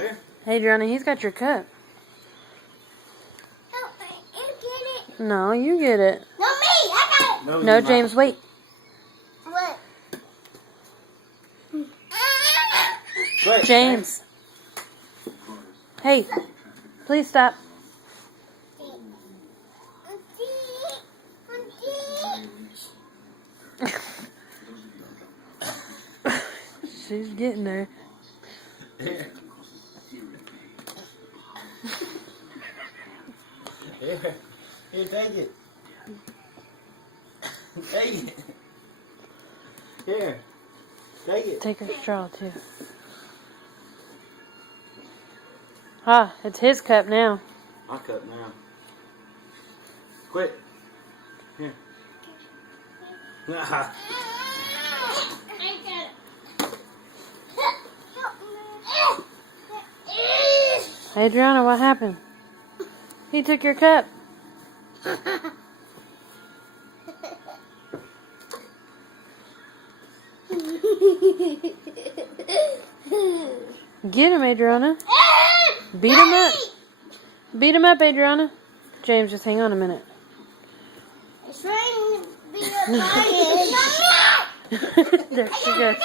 Here. Hey, Adriana, he's got your cup. No, you get it. No, you get it. No, me. I got it. No, No, you're not. James, wait. What? Wait, James. Hey, please stop. She's getting there. Here. Here. Here, take it. Take it. Here. Take it. Take her straw, too. Ah, it's his cup now. My cup now. Quit. Here. Ah. Hey, Adriana, what happened? He took your cup. Get him, Adriana. Beat him up. Beat him up, Adriana. James, just hang on a minute. It's raining to be a lion. There she goes.